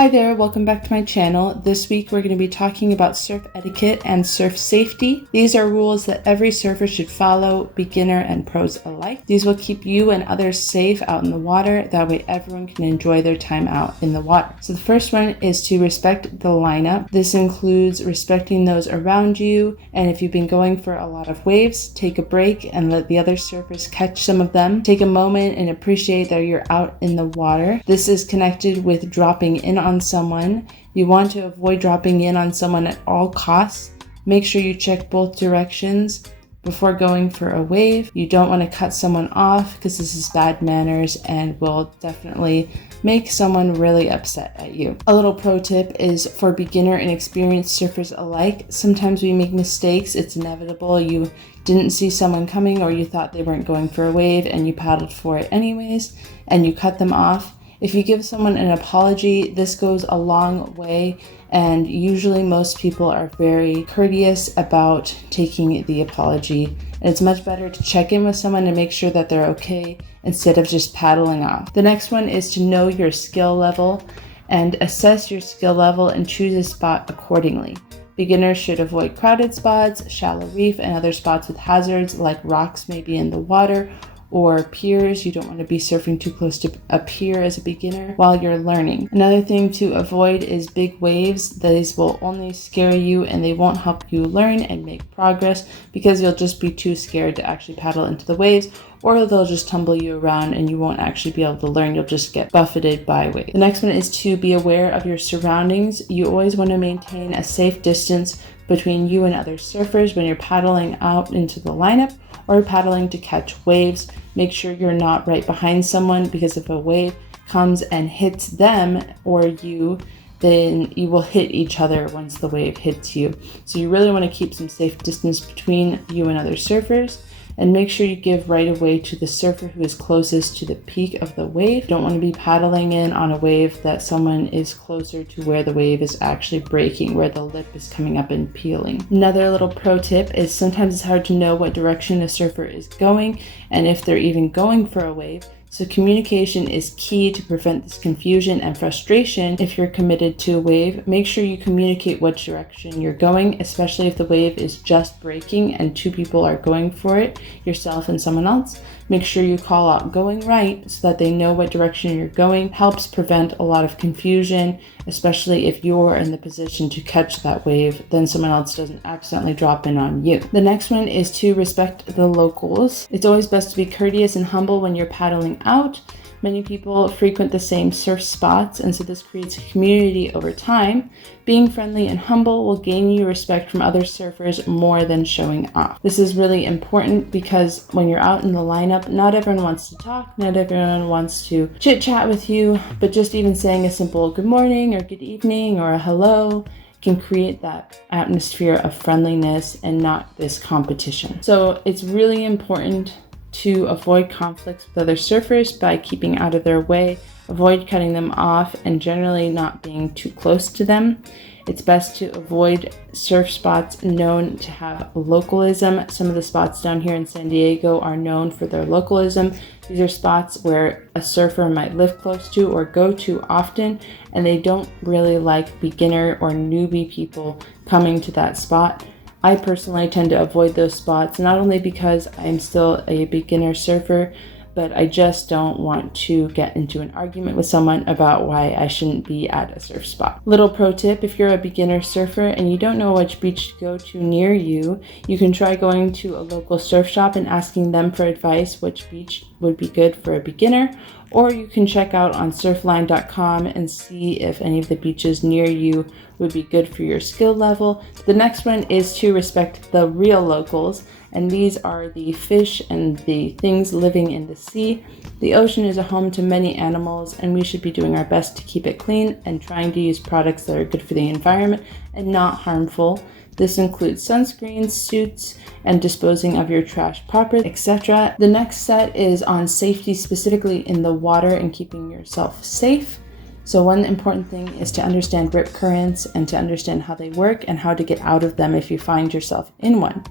Hi there, welcome back to my channel. This week we're going to be talking about surf etiquette and surf safety. These are rules that every surfer should follow, beginner and pros alike. These will keep you and others safe out in the water. That way everyone can enjoy their time out in the water. So the first one is to respect the lineup. This includes respecting those around you, and if you've been going for a lot of waves, take a break and let the other surfers catch some of them. Take a moment and appreciate that you're out in the water. This is connected with dropping in on someone. You want to avoid dropping in on someone at all costs. Make sure you check both directions before going for a wave. You don't want to cut someone off because this is bad manners and will definitely make someone really upset at you. A little pro tip is for beginner and experienced surfers alike. Sometimes we make mistakes. It's inevitable. You didn't see someone coming, or you thought they weren't going for a wave and you paddled for it anyways and you cut them off. If you give someone an apology, this goes a long way, and usually most people are very courteous about taking the apology. And it's much better to check in with someone and make sure that they're okay instead of just paddling off. The next one is to know your skill level and assess your skill level and choose a spot accordingly. Beginners should avoid crowded spots, shallow reef, and other spots with hazards like rocks maybe in the water, or piers. You don't want to be surfing too close to a pier as a beginner while you're learning. Another thing to avoid is big waves. These will only scare you and they won't help you learn and make progress because you'll just be too scared to actually paddle into the waves, or they'll just tumble you around and you won't actually be able to learn. You'll just get buffeted by waves. The next one is to be aware of your surroundings. You always want to maintain a safe distance between you and other surfers when you're paddling out into the lineup or paddling to catch waves. Make sure you're not right behind someone, because if a wave comes and hits them or you, then you will hit each other once the wave hits you. So you really want to keep some safe distance between you and other surfers. And make sure you give right of way to the surfer who is closest to the peak of the wave. You don't want to be paddling in on a wave that someone is closer to where the wave is actually breaking, where the lip is coming up and peeling. Another little pro tip is sometimes it's hard to know what direction a surfer is going and if they're even going for a wave. So communication is key to prevent this confusion and frustration. If you're committed to a wave, make sure you communicate what direction you're going, especially if the wave is just breaking and two people are going for it, yourself and someone else. Make sure you call out going right so that they know what direction you're going. Helps prevent a lot of confusion, especially if you're in the position to catch that wave, then someone else doesn't accidentally drop in on you. The next one is to respect the locals. It's always best to be courteous and humble when you're paddling out. Many people frequent the same surf spots, and so this creates a community over time. Being friendly and humble will gain you respect from other surfers more than showing off. This is really important because when you're out in the lineup, not everyone wants to talk, not everyone wants to chit chat with you, but just even saying a simple good morning or good evening or a hello can create that atmosphere of friendliness and not this competition. So it's really important to avoid conflicts with other surfers by keeping out of their way, avoid cutting them off, and generally not being too close to them. It's best to avoid surf spots known to have localism. Some of the spots down here in San Diego are known for their localism. These are spots where a surfer might live close to or go to often, and they don't really like beginner or newbie people coming to that spot. I personally tend to avoid those spots, not only because I'm still a beginner surfer, but I just don't want to get into an argument with someone about why I shouldn't be at a surf spot. Little pro tip, if you're a beginner surfer and you don't know which beach to go to near you, you can try going to a local surf shop and asking them for advice which beach would be good for a beginner, or you can check out on surfline.com and see if any of the beaches near you would be good for your skill level. The next one is to respect the real locals, and these are the fish and the things living in the sea. The ocean is a home to many animals, and we should be doing our best to keep it clean and trying to use products that are good for the environment and not harmful. This includes sunscreens, suits, and disposing of your trash properly, etc. The next set is on safety, specifically in the water and keeping yourself safe. So one important thing is to understand rip currents and to understand how they work and how to get out of them if you find yourself in one.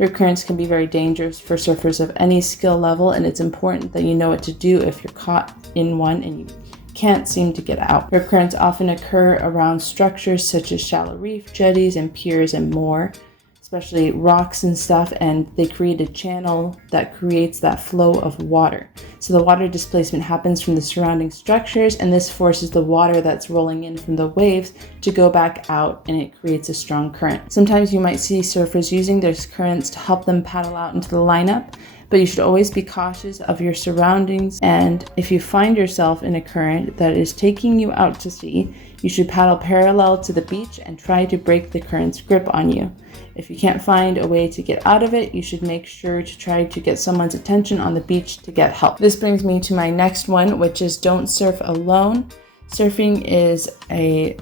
Rip currents can be very dangerous for surfers of any skill level, and it's important that you know what to do if you're caught in one and you can't seem to get out. Rip currents often occur around structures such as shallow reef, jetties, and piers and more, especially rocks and stuff, and they create a channel that creates that flow of water. So the water displacement happens from the surrounding structures, and this forces the water that's rolling in from the waves to go back out, and it creates a strong current. Sometimes you might see surfers using their currents to help them paddle out into the lineup, but you should always be cautious of your surroundings, and if you find yourself in a current that is taking you out to sea, you should paddle parallel to the beach and try to break the current's grip on you. If you can't find a way to get out of it, you should make sure to try to get someone's attention on the beach to get help. This brings me to my next one, which is don't surf alone. Surfing is a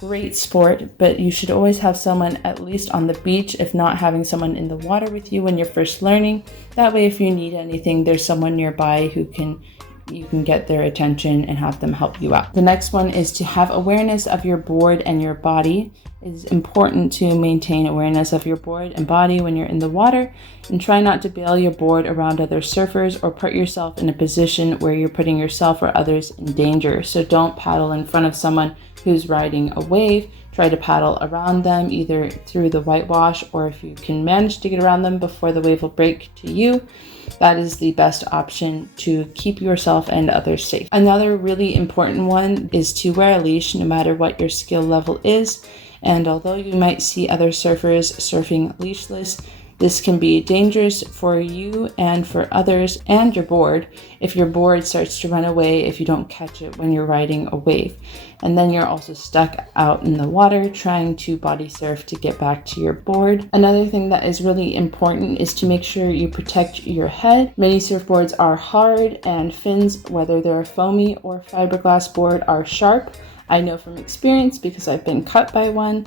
great sport, but you should always have someone at least on the beach, if not having someone in the water with you when you're first learning. That way, if you need anything, there's someone nearby who you can get their attention and have them help you out. The next one is to have awareness of your board and your body. It is important to maintain awareness of your board and body when you're in the water, and try not to bail your board around other surfers or put yourself in a position where you're putting yourself or others in danger. So don't paddle in front of someone who's riding a wave. Try to paddle around them, either through the whitewash, or if you can manage to get around them before the wave will break to you, that is the best option to keep yourself and others safe. Another really important one is to wear a leash no matter what your skill level is. And although you might see other surfers surfing leashless, this can be dangerous for you and for others and your board if your board starts to run away if you don't catch it when you're riding a wave. And then you're also stuck out in the water trying to body surf to get back to your board. Another thing that is really important is to make sure you protect your head. Many surfboards are hard, and fins, whether they're foamy or fiberglass board, are sharp. I know from experience because I've been cut by one.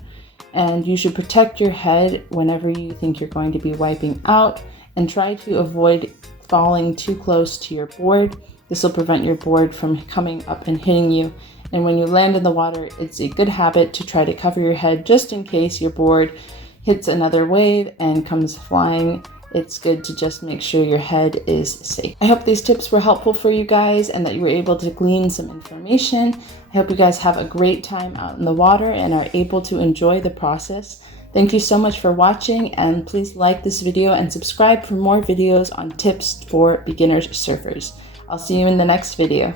And you should protect your head whenever you think you're going to be wiping out, and try to avoid falling too close to your board. This will prevent your board from coming up and hitting you. And when you land in the water, it's a good habit to try to cover your head just in case your board hits another wave and comes flying. It's good to just make sure your head is safe. I hope these tips were helpful for you guys and that you were able to glean some information. I hope you guys have a great time out in the water and are able to enjoy the process. Thank you so much for watching, and please like this video and subscribe for more videos on tips for beginner surfers. I'll see you in the next video.